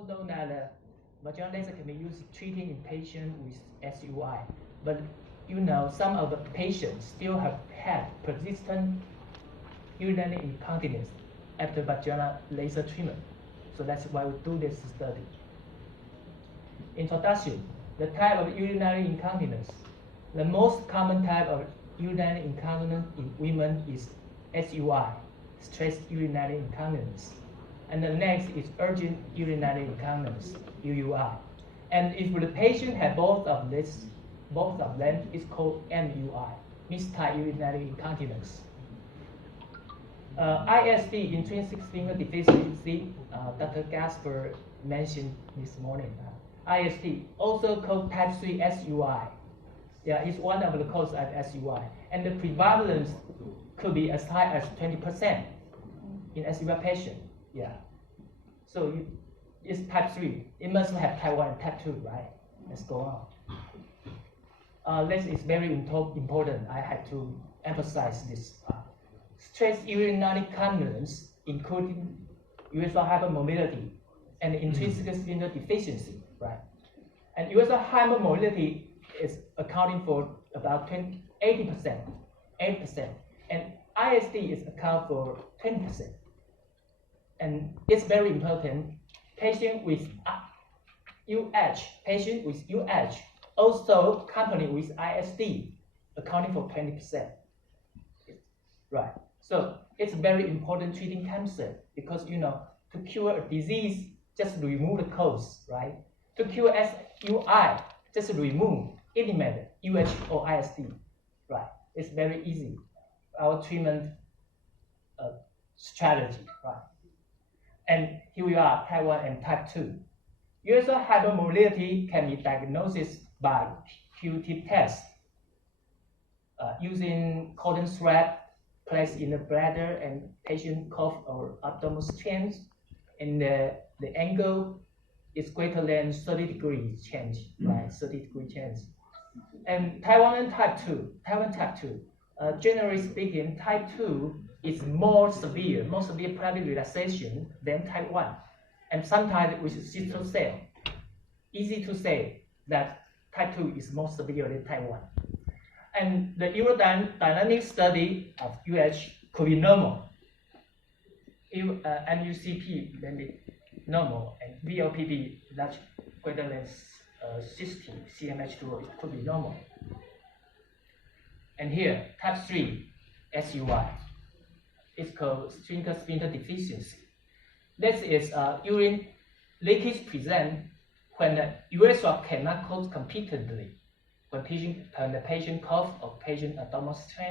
all know that vaginal laser can be used treating in patients with SUI, but some of the patients still have had persistent urinary incontinence after vaginal laser treatment. So that's why we do this study. Introduction: the type of urinary incontinence. The most common type of urinary incontinence in women is SUI, stress urinary incontinence. And the next is urgent urinary incontinence, UUI. And if the patient has both of them, it's called MUI, mixed-type urinary incontinence. ISD, intrinsic sphincter deficiency, Dr. Gasper mentioned this morning. ISD, also called type 3 SUI. Yeah, it's one of the causes of SUI. And the prevalence could be as high as 20% in SUI patients. Yeah. So it's type 3. It must have type 1 and type 2, right? Let's go on. This is very important. I have to emphasize this. Stress urinary incontinence, including universal hypermobility and intrinsic sphincter deficiency, right? And universal hypermobility is accounting for about 80%, and ISD is account for 20%. And it's very important. Patient with UH also accompany with ISD, accounting for 20%. Right. So it's very important treating cancer because to cure a disease, just remove the cause, right? To cure SUI, just eliminate UH or ISD, right? It's very easy. Our treatment strategy, right? And here we are, type 1 and type 2. Universal hypermobility can be diagnosed by Q-tip test using cotton swab placed in the bladder and patient cough or abdominal strength, and the angle is greater than 30 degrees change, right? 30 degree change. And type 1 and type 2, generally speaking, type 2 is more severe pelvic relaxation than type 1, and sometimes with sister cell. Easy to say that type 2 is more severe than type 1. And the urodynamic study of UH could be normal. If MUCP then be normal, and VLPP that's greater than 60 cmH2O, it could be normal. And here, type 3 SUI. It's called sphincter deficiency. This is urine leakage present when the urethra cannot close completely, when the patient cough or patient abdominal strain.